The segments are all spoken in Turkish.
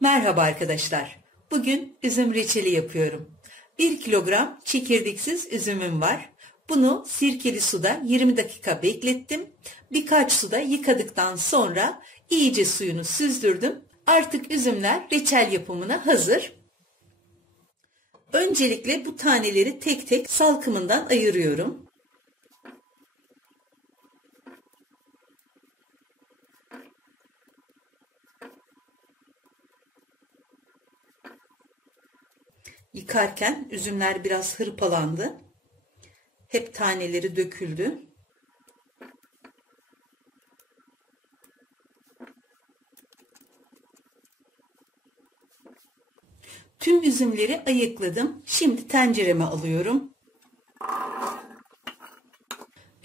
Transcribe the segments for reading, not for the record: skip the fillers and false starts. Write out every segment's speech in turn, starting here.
Merhaba arkadaşlar. Bugün üzüm reçeli yapıyorum. 1 kilogram çekirdeksiz üzümüm var. Bunu sirkeli suda 20 dakika beklettim. Birkaç suda yıkadıktan sonra iyice suyunu süzdürdüm. Artık üzümler reçel yapımına hazır. Öncelikle bu taneleri tek tek salkımından ayırıyorum. Yıkarken üzümler biraz hırpalandı. Hep taneleri döküldü. Tüm üzümleri ayıkladım. Şimdi tencereme alıyorum.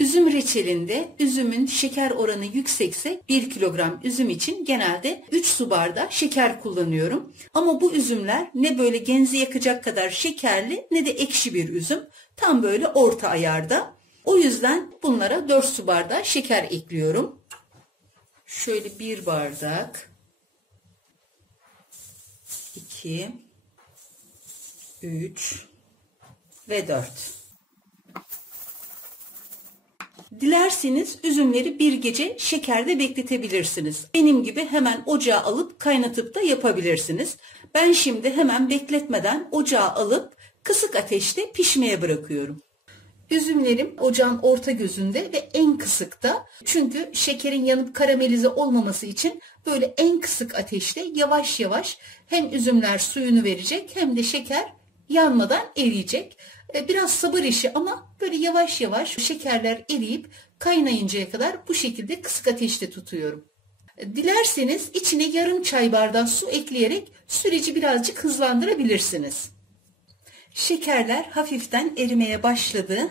Üzüm reçelinde üzümün şeker oranı yüksekse 1 kilogram üzüm için genelde 3 su bardağı şeker kullanıyorum. Ama bu üzümler ne böyle genzi yakacak kadar şekerli ne de ekşi bir üzüm. Tam böyle orta ayarda. O yüzden bunlara 4 su bardağı şeker ekliyorum. Şöyle 1 bardak, 2, 3 ve 4. Dilerseniz üzümleri bir gece şekerde bekletebilirsiniz. Benim gibi hemen ocağa alıp kaynatıp da yapabilirsiniz. Ben şimdi hemen bekletmeden ocağa alıp kısık ateşte pişmeye bırakıyorum. Üzümlerim ocağın orta gözünde ve en kısıkta. Çünkü şekerin yanıp karamelize olmaması için böyle en kısık ateşte yavaş yavaş hem üzümler suyunu verecek hem de şeker yanmadan eriyecek. Biraz sabır işi ama böyle yavaş yavaş şekerler eriyip kaynayıncaya kadar bu şekilde kısık ateşte tutuyorum. Dilerseniz içine yarım çay bardağı su ekleyerek süreci birazcık hızlandırabilirsiniz. Şekerler hafiften erimeye başladı.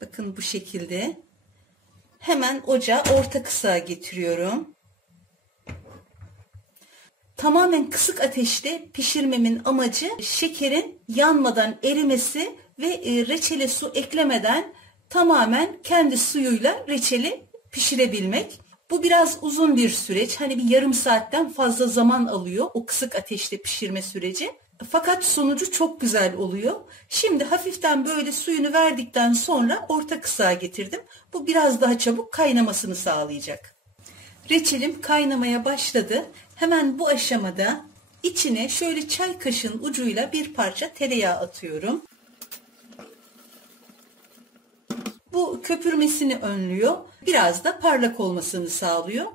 Bakın bu şekilde. Hemen ocağı orta kısığa getiriyorum. Tamamen kısık ateşte pişirmemin amacı şekerin yanmadan erimesi ve reçele su eklemeden tamamen kendi suyuyla reçeli pişirebilmek. Bu biraz uzun bir süreç. Hani bir yarım saatten fazla zaman alıyor o kısık ateşte pişirme süreci. Fakat sonucu çok güzel oluyor. Şimdi hafiften böyle suyunu verdikten sonra orta kısığa getirdim. Bu biraz daha çabuk kaynamasını sağlayacak. Reçelim kaynamaya başladı. Hemen bu aşamada içine şöyle çay kaşığının ucuyla bir parça tereyağı atıyorum. Bu köpürmesini önlüyor. Biraz da parlak olmasını sağlıyor.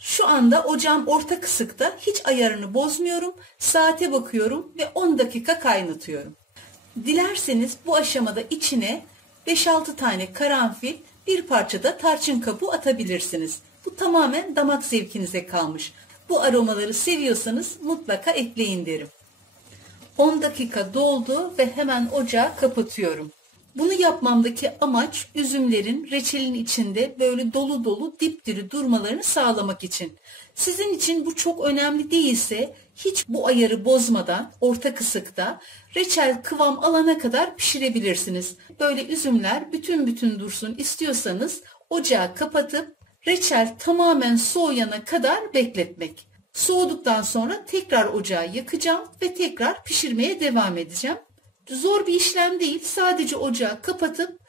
Şu anda ocağım orta kısıkta, hiç ayarını bozmuyorum. Saate bakıyorum ve 10 dakika kaynatıyorum. Dilerseniz bu aşamada içine 5-6 tane karanfil, bir parça da tarçın kabuğu atabilirsiniz. Bu tamamen damak zevkinize kalmış. Bu aromaları seviyorsanız mutlaka ekleyin derim. 10 dakika doldu ve hemen ocağı kapatıyorum. Bunu yapmamdaki amaç üzümlerin reçelin içinde böyle dolu dolu dipdiri durmalarını sağlamak için. Sizin için bu çok önemli değilse hiç bu ayarı bozmadan orta kısıkta reçel kıvam alana kadar pişirebilirsiniz. Böyle üzümler bütün bütün dursun istiyorsanız ocağı kapatıp reçel tamamen soğuyana kadar bekletmek. Soğuduktan sonra tekrar ocağı yakacağım ve tekrar pişirmeye devam edeceğim. Zor bir işlem değil. Sadece ocağı kapatıp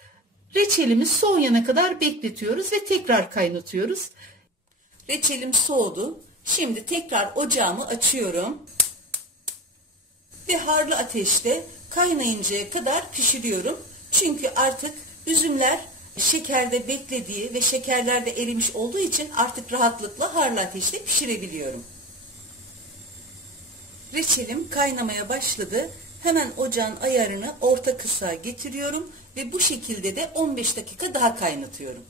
reçelimiz soğuyana kadar bekletiyoruz ve tekrar kaynatıyoruz. Reçelim soğudu. Şimdi tekrar ocağımı açıyorum. Ve harlı ateşte kaynayıncaya kadar pişiriyorum. Çünkü artık üzümler şekerde beklediği ve şekerler de erimiş olduğu için artık rahatlıkla harlı ateşte pişirebiliyorum. Reçelim kaynamaya başladı. Hemen ocağın ayarını orta kısığa getiriyorum ve bu şekilde de 15 dakika daha kaynatıyorum.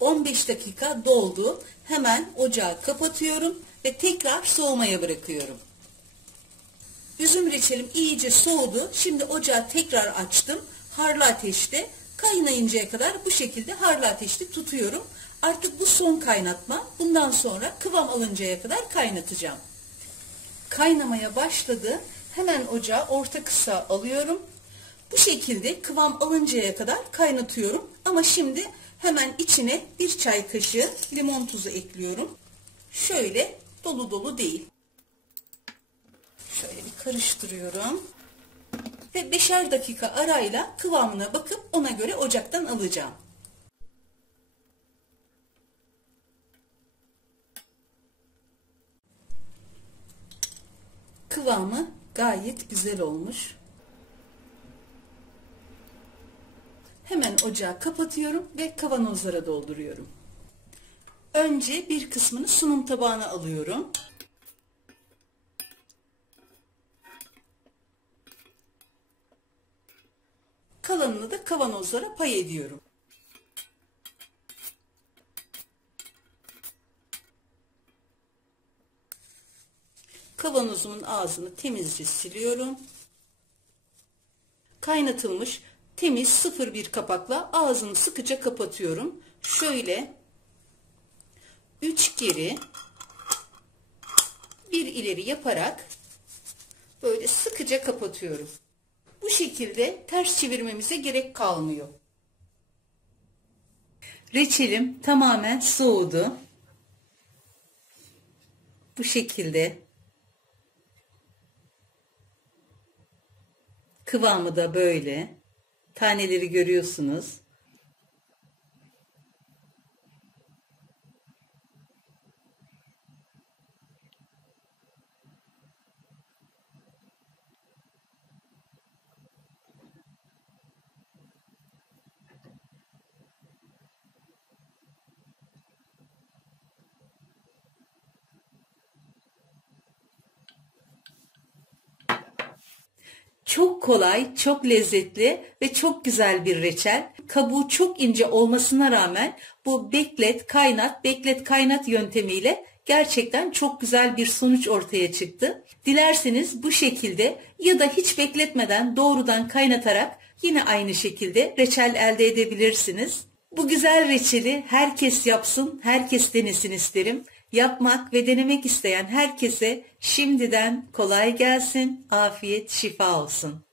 15 dakika doldu. Hemen ocağı kapatıyorum ve tekrar soğumaya bırakıyorum. Üzüm reçelim iyice soğudu. Şimdi ocağı tekrar açtım. Harlı ateşte kaynayıncaya kadar bu şekilde harlı ateşte tutuyorum. Artık bu son kaynatma. Bundan sonra kıvam alıncaya kadar kaynatacağım. Kaynamaya başladı. Hemen ocağı orta kısığa alıyorum. Bu şekilde kıvam alıncaya kadar kaynatıyorum. Ama şimdi hemen içine bir çay kaşığı limon tuzu ekliyorum. Şöyle Dolu dolu değil. Şöyle bir karıştırıyorum. Ve 5'er dakika arayla kıvamına bakıp ona göre ocaktan alacağım. Kıvamı gayet güzel olmuş. Hemen ocağı kapatıyorum ve kavanozlara dolduruyorum. Önce bir kısmını sunum tabağına alıyorum. Kalanını da kavanozlara pay ediyorum. Kavanozumun ağzını temizce siliyorum. Kaynatılmış temiz 0,1 kapakla ağzını sıkıca kapatıyorum. Şöyle 3 geri 1 ileri yaparak böyle sıkıca kapatıyorum. Bu şekilde ters çevirmemize gerek kalmıyor. Reçelim tamamen soğudu. Bu şekilde. Kıvamı da böyle. Taneleri görüyorsunuz. Çok kolay, çok lezzetli ve çok güzel bir reçel. Kabuğu çok ince olmasına rağmen bu beklet, kaynat, beklet, kaynat yöntemiyle gerçekten çok güzel bir sonuç ortaya çıktı. Dilerseniz bu şekilde ya da hiç bekletmeden doğrudan kaynatarak yine aynı şekilde reçel elde edebilirsiniz. Bu güzel reçeli herkes yapsın, herkes denesin isterim. Yapmak ve denemek isteyen herkese şimdiden kolay gelsin, afiyet, şifa olsun.